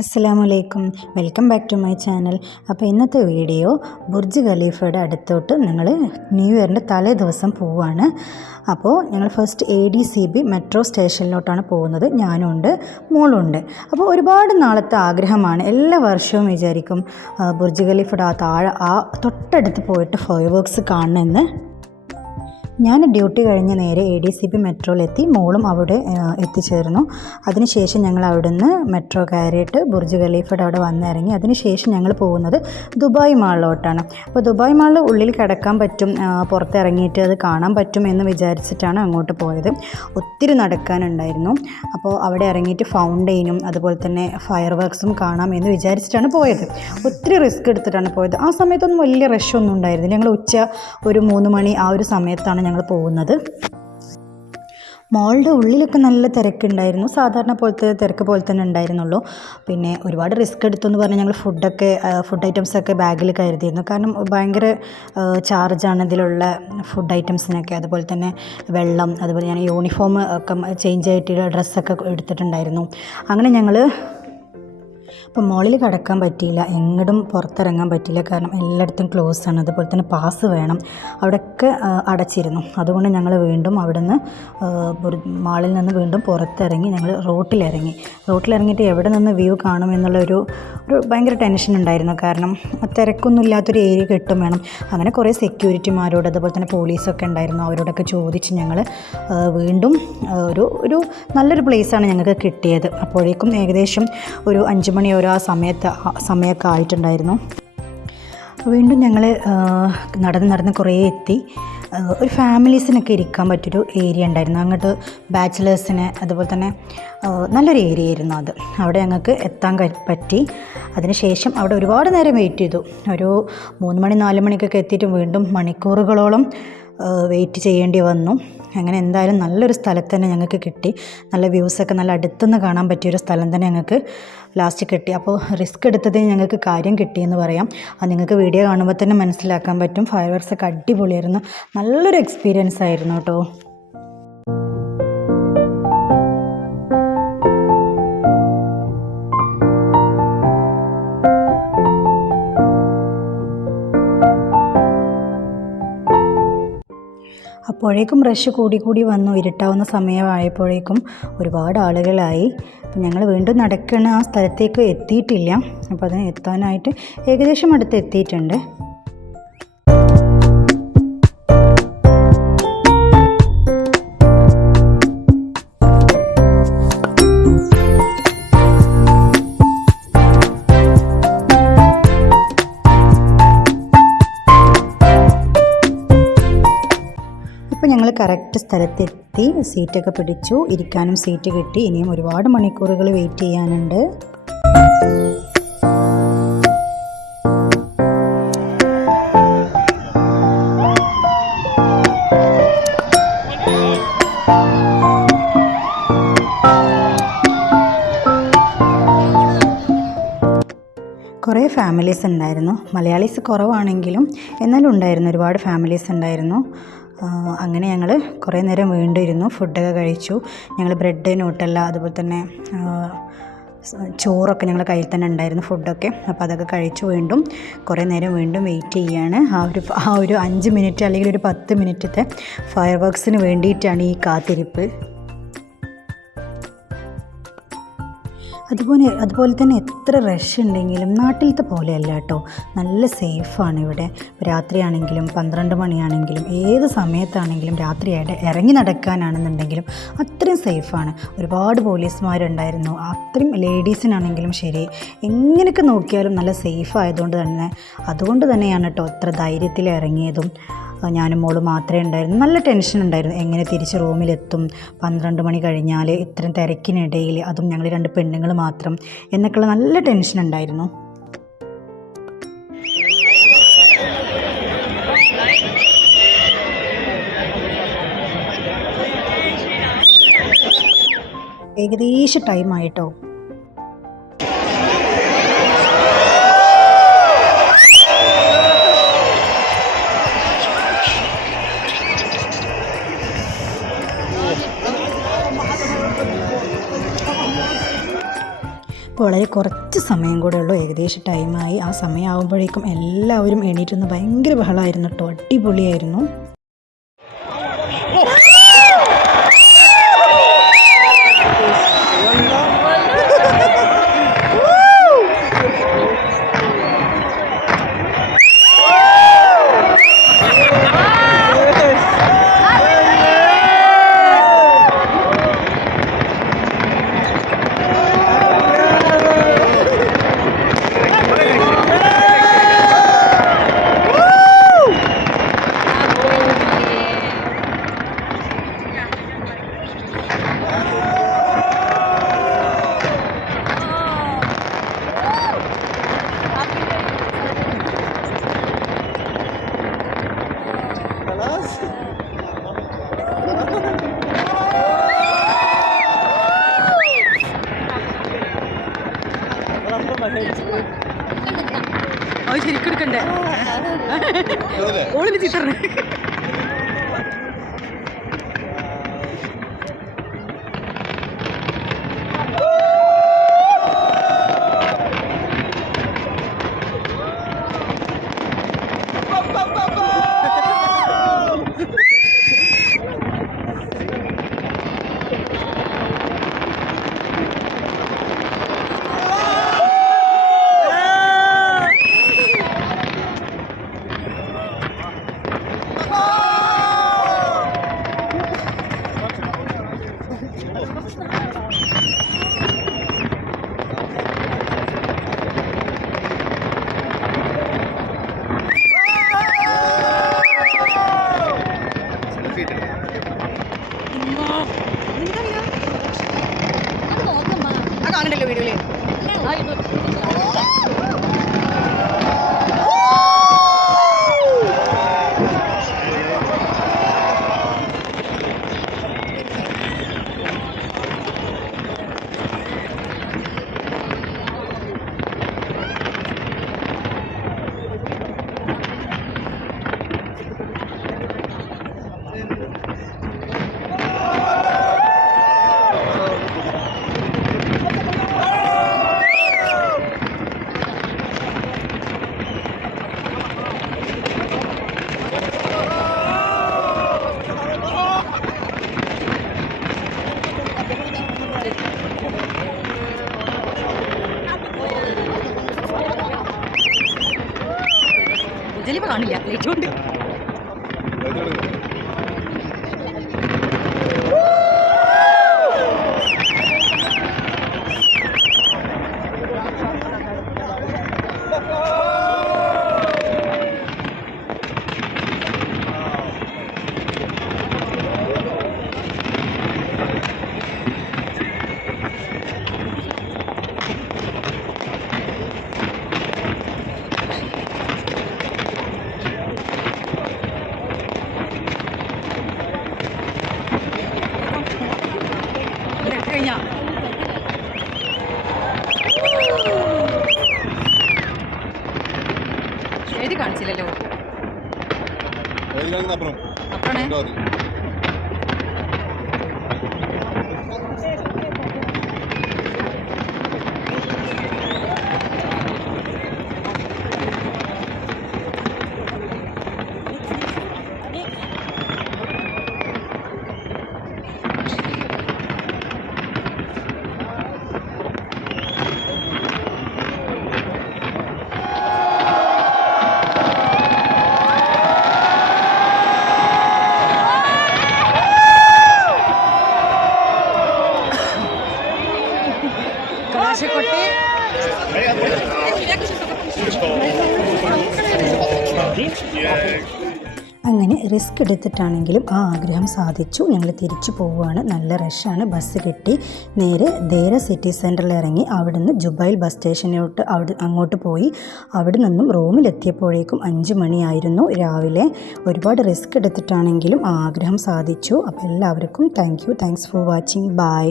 അസ്സലാമലൈക്കും, welcome back to my channel. അപ്പോൾ ഇന്നത്തെ വീഡിയോ ബുർജ് ഖലീഫയുടെ അടുത്തോട്ട് ഞങ്ങൾ ന്യൂ ഇയറിൻ്റെ തലേ ദിവസം പോവുകയാണ്. അപ്പോൾ ഞങ്ങൾ ഫസ്റ്റ് ADCB മെട്രോ സ്റ്റേഷനിലോട്ടാണ് പോകുന്നത്. ഞാനും ഉണ്ട്, മോളും ഉണ്ട്. അപ്പോൾ ഒരുപാട് നാളത്തെ ആഗ്രഹമാണ്. എല്ലാ വർഷവും വിചാരിക്കും ബുർജ് ഖലീഫയുടെ തൊട്ടടുത്ത് പോയിട്ട് ഫയർ വർക്ക്സ് കാണണമെന്ന്. ഞാൻ ഡ്യൂട്ടി കഴിഞ്ഞ് നേരെ ADCB മെട്രോയിലെത്തി. മോളും അവിടെ എത്തിച്ചേർന്നു. അതിനുശേഷം ഞങ്ങൾ അവിടുന്ന് മെട്രോ കയറിയിട്ട് ബുർജ് ഖലീഫയുടെ അവിടെ വന്നിറങ്ങി. അതിനുശേഷം ഞങ്ങൾ പോകുന്നത് ദുബായ് മാളിലോട്ടാണ്. അപ്പോൾ ദുബായ് മാളിൽ ഉള്ളിൽ കിടക്കാൻ പറ്റും, പുറത്തിറങ്ങിയിട്ട് അത് കാണാൻ പറ്റും എന്ന് വിചാരിച്ചിട്ടാണ് അങ്ങോട്ട് പോയത്. ഒത്തിരി നടക്കാനുണ്ടായിരുന്നു. അപ്പോൾ അവിടെ ഇറങ്ങിയിട്ട് ഫൗണ്ടെയിനും അതുപോലെ തന്നെ ഫയർ വർക്ക്സും കാണാം എന്ന് വിചാരിച്ചിട്ടാണ് പോയത്. ഒത്തിരി റിസ്ക് എടുത്തിട്ടാണ് പോയത്. ആ സമയത്തൊന്നും വലിയ റഷൊന്നും ഉണ്ടായിരുന്നില്ല. ഞങ്ങൾ ഉച്ച ഒരു 3 മണി ആ ഒരു സമയത്താണ് ഞങ്ങൾ പോകുന്നത്. മോളുടെ ഉള്ളിലൊക്കെ നല്ല തിരക്കുണ്ടായിരുന്നു. സാധാരണ പോലത്തെ തിരക്ക് പോലെ തന്നെ ഉണ്ടായിരുന്നുള്ളൂ. പിന്നെ ഒരുപാട് റിസ്ക് എടുത്തെന്ന് പറഞ്ഞാൽ ഞങ്ങൾ ഫുഡ് ഐറ്റംസൊക്കെ ബാഗിൽ കരുതിയിരുന്നു. കാരണം ഭയങ്കര ചാർജാണ് ഇതിലുള്ള ഫുഡ് ഐറ്റംസിനൊക്കെ. അതുപോലെ തന്നെ വെള്ളം, അതുപോലെ ഞാൻ യൂണിഫോം ഒക്കെ ചേഞ്ച് ആയിട്ട് ഡ്രസ്സൊക്കെ എടുത്തിട്ടുണ്ടായിരുന്നു. അങ്ങനെ ഞങ്ങൾ അപ്പോൾ മോളിൽ കിടക്കാൻ പറ്റിയില്ല, എങ്ങോട്ടും പുറത്തിറങ്ങാൻ പറ്റിയില്ല. കാരണം എല്ലായിടത്തും ക്ലോസ് ആണ്. അതുപോലെ തന്നെ പാസ് വേണം, അവിടെയൊക്കെ അടച്ചിരുന്നു. അതുകൊണ്ട് ഞങ്ങൾ വീണ്ടും അവിടുന്ന് മാളിൽ നിന്ന് വീണ്ടും പുറത്തിറങ്ങി ഞങ്ങൾ റോട്ടിലിറങ്ങിയിട്ട് എവിടെ നിന്ന് വ്യൂ കാണുമെന്നുള്ളൊരു ഭയങ്കര ടെൻഷൻ ഉണ്ടായിരുന്നു. കാരണം തിരക്കൊന്നും ഇല്ലാത്തൊരു ഏരിയ കിട്ടും വേണം. അങ്ങനെ കുറേ സെക്യൂരിറ്റിമാരോട് അതുപോലെ തന്നെ പോലീസൊക്കെ ഉണ്ടായിരുന്നു. അവരോടൊക്കെ ചോദിച്ച് ഞങ്ങൾ വീണ്ടും ഒരു നല്ലൊരു പ്ലേസാണ് ഞങ്ങൾക്ക് കിട്ടിയത്. അപ്പോഴേക്കും ഏകദേശം ഒരു 5 മണി ആ സമയമൊക്കെ ആയിട്ടുണ്ടായിരുന്നു. വീണ്ടും ഞങ്ങൾ നടന്ന് കുറേ എത്തി. ഒരു ഫാമിലീസിനൊക്കെ ഇരിക്കാൻ പറ്റിയൊരു ഏരിയ ഉണ്ടായിരുന്നു. അങ്ങോട്ട് ബാച്ചിലേഴ്സിന് അതുപോലെ തന്നെ നല്ലൊരു ഏരിയ ആയിരുന്നു അത്. അവിടെ ഞങ്ങൾക്ക് എത്താൻ പറ്റി. അതിനുശേഷം അവിടെ ഒരുപാട് നേരം വെയിറ്റ് ചെയ്തു. ഒരു 3 മണി 4 മണിക്കൊക്കെ എത്തിയിട്ട് വീണ്ടും മണിക്കൂറുകളോളം വെയിറ്റ് ചെയ്യേണ്ടി വന്നു. അങ്ങനെ എന്തായാലും നല്ലൊരു സ്ഥലത്ത് തന്നെ ഞങ്ങൾക്ക് കിട്ടി. നല്ല വ്യൂസൊക്കെ നല്ല അടുത്തുനിന്ന് കാണാൻ പറ്റിയൊരു സ്ഥലം തന്നെ ഞങ്ങൾക്ക് ലാസ്റ്റ് കിട്ടി. അപ്പോൾ റിസ്ക് എടുത്തതിന് ഞങ്ങൾക്ക് കാര്യം കിട്ടിയെന്ന് പറയാം. അത് നിങ്ങൾക്ക് വീഡിയോ കാണുമ്പോൾ തന്നെ മനസ്സിലാക്കാൻ പറ്റും. ഫയർ വർക്ക്സൊക്കെ അടിപൊളിയായിരുന്നു. നല്ലൊരു എക്സ്പീരിയൻസ് ആയിരുന്നു കേട്ടോ. അപ്പോഴേക്കും റഷ് കൂടി വന്നു. ഇരുട്ടാവുന്ന സമയമായപ്പോഴേക്കും ഒരുപാട് ആളുകളായി. അപ്പം ഞങ്ങൾ വീണ്ടും നടക്കണ ആ സ്ഥലത്തേക്ക് എത്തിയിട്ടില്ല. അപ്പോൾ അതിന് എത്താനായിട്ട് ഏകദേശം അടുത്ത് എത്തിയിട്ടുണ്ട്. അപ്പോൾ ഞങ്ങൾ കറക്റ്റ് സ്ഥലത്തെത്തി. സീറ്റൊക്കെ പിടിച്ചു, ഇരിക്കാനും സീറ്റ് കിട്ടി. ഇനിയും ഒരുപാട് മണിക്കൂറുകൾ വെയിറ്റ് ചെയ്യാനുണ്ട്. കുറേ ഫാമിലീസ് ഉണ്ടായിരുന്നു. മലയാളീസ് കുറവാണെങ്കിലും എന്നാലും ഉണ്ടായിരുന്നു, ഒരുപാട് ഫാമിലീസ് ഉണ്ടായിരുന്നു. അങ്ങനെ ഞങ്ങൾ കുറേ നേരം വീണ്ടും ഇരുന്നു. ഫുഡൊക്കെ കഴിച്ചു. ഞങ്ങൾ ബ്രെഡ്, ന്യൂട്ടല്ല അതുപോലെ തന്നെ ചോറൊക്കെ ഞങ്ങളുടെ കയ്യിൽ തന്നെ ഉണ്ടായിരുന്നു, ഫുഡൊക്കെ. അപ്പോൾ അതൊക്കെ കഴിച്ചു. വീണ്ടും കുറേ നേരം വീണ്ടും വെയിറ്റ് ചെയ്യുകയാണ്. ആ ഒരു 5 മിനിറ്റ് അല്ലെങ്കിൽ ഒരു 10 മിനിറ്റത്തെ ഫയർ വർക്ക്സിന് വേണ്ടിയിട്ടാണ് ഈ കാത്തിരിപ്പ്. അതുപോലെ തന്നെ എത്ര റഷ് ഉണ്ടെങ്കിലും നാട്ടിലത്തെ പോലെയല്ല കേട്ടോ. നല്ല സേഫാണ് ഇവിടെ. രാത്രിയാണെങ്കിലും 12 മണിയാണെങ്കിലും ഏത് സമയത്താണെങ്കിലും രാത്രിയായിട്ട് ഇറങ്ങി നടക്കാനാണെന്നുണ്ടെങ്കിലും അത്രയും സേഫാണ്. ഒരുപാട് പോലീസുമാരുണ്ടായിരുന്നു. അത്രയും ലേഡീസിനാണെങ്കിലും ശരി, എങ്ങനെയൊക്കെ നോക്കിയാലും നല്ല സേഫ് അതുകൊണ്ട് തന്നെയാണ് കേട്ടോ ഇത്ര ധൈര്യത്തിൽ ഇറങ്ങിയതും. ഞാനും മോളും മാത്രമേ ഉണ്ടായിരുന്നു. നല്ല ടെൻഷൻ ഉണ്ടായിരുന്നു, എങ്ങനെ തിരിച്ച് റൂമിലെത്തും 12 മണി കഴിഞ്ഞാൽ ഇത്രയും തിരക്കിനിടയിൽ, അതും ഞങ്ങൾ 2 പെണ്ണുങ്ങൾ മാത്രം എന്നൊക്കെയുള്ള നല്ല ടെൻഷൻ ഉണ്ടായിരുന്നു. ഏകദേശം ടൈമായിട്ടോ. വളരെ കുറച്ച് സമയം കൂടെ ഉള്ളൂ, ഏകദേശം ടൈമായി. ആ സമയമാകുമ്പോഴേക്കും എല്ലാവരും എണീറ്റുന്ന ഭയങ്കര ബഹളമായിരുന്നു കേട്ടോ, അടിപൊളിയായിരുന്നു. അത് ശരിക്കും എടുക്കണ്ടേ, ഓളിന് ചിത്രണ്. കാണണ്ടല്ലോ വീഡിയോയില്. ജലിമ കാണില്ല, ലൈറ്റ് കൊണ്ട്. എഴുതി കാണിച്ചില്ലല്ലോ. അപ്പഴാണ് അങ്ങനെ റിസ്ക് എടുത്തിട്ടാണെങ്കിലും ആ ആഗ്രഹം സാധിച്ചു. ഞങ്ങൾ തിരിച്ചു പോവുകയാണ്. നല്ല റഷാണ്. ബസ് കിട്ടി. നേരെ ദേര സിറ്റി സെൻറ്ററിൽ ഇറങ്ങി അവിടുന്ന് ജുബൈൽ ബസ് സ്റ്റേഷനിലോട്ട് അങ്ങോട്ട് പോയി. അവിടെ നിന്നും റൂമിലെത്തിയപ്പോഴേക്കും 5 മണിയായിരുന്നു രാവിലെ. ഒരുപാട് റിസ്ക് എടുത്തിട്ടാണെങ്കിലും ആ ആഗ്രഹം സാധിച്ചു. അപ്പോൾ എല്ലാവർക്കും താങ്ക്സ് ഫോർ വാച്ചിങ്. ബൈ.